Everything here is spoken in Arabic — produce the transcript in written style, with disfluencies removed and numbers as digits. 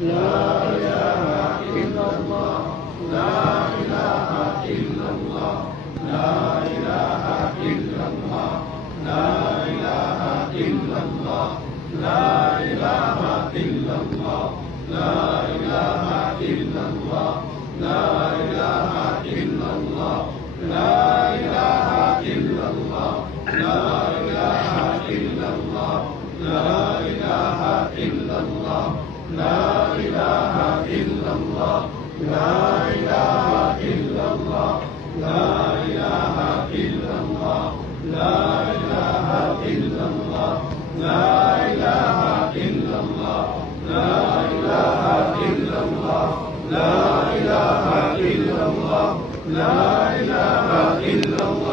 لا إله إلا الله لا إله إلا الله لا إله إلا الله لا إله إلا الله لا إله إلا الله لا إله إلا الله لا إله إلا الله لا إله إلا الله لا إله إلا الله لا إله إلا الله لا إله إلا الله لا إله إلا الله لا إله إلا الله لا إله إلا الله لا إله إلا الله لا إله إلا الله لا إله إلا الله لا إله